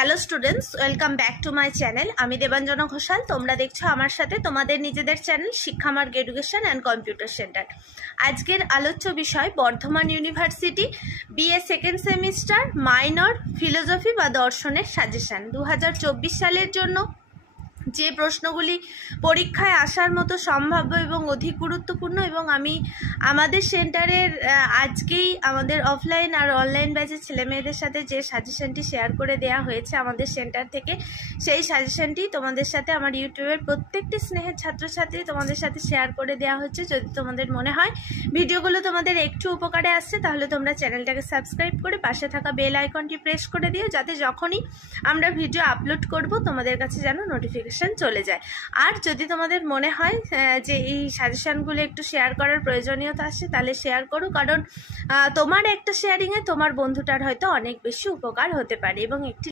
Hello students, welcome back to my channel. আমি দেবাঞ্জনা ঘোষাল। তোমরা দেখছো আমার সাথে তোমাদের নিজেদের channel Shikshamarg education and computer centre. আজকের আলোচ্য বিষয় Bardhaman university BA second semester minor philosophy বা দর্শনের সাজেশান 2024 সালের জন্য যে প্রশ্নগুলি পরীক্ষায় আসার মতো সম্ভাব্য এবং অধিক গুরুত্বপূর্ণ, এবং আমি আমাদের সেন্টারের আজকেই আমাদের অফলাইন আর অনলাইন ব্যাচের ছেলেমেয়েদের সাথে যে সাজেশনটি শেয়ার করে দেওয়া হয়েছে আমাদের সেন্টার থেকে, সেই সাজেশনটি তোমাদের সাথে আমার ইউটিউবের প্রত্যেকটি স্নেহের ছাত্রছাত্রী তোমাদের সাথে শেয়ার করে দেওয়া হচ্ছে। যদি তোমাদের মনে হয় ভিডিওগুলো তোমাদের একটু উপকারে আসছে, তাহলে তোমরা চ্যানেলটাকে সাবস্ক্রাইব করে পাশে থাকা বেল আইকনটি প্রেস করে দিও, যাতে যখনই আমরা ভিডিও আপলোড করব তোমাদের কাছে যেন নোটিফিকেশন চলে যায়। আর যদি তোমাদের মনে হয় যে এই সাজেশনগুলো একটু শেয়ার করার প্রয়োজনীয়তা আছে, তাহলে শেয়ার করো, কারণ তোমার একটা শেয়ারিংয়ে তোমার বন্ধুটার হয়তো অনেক বেশি উপকার হতে পারে। এবং একটি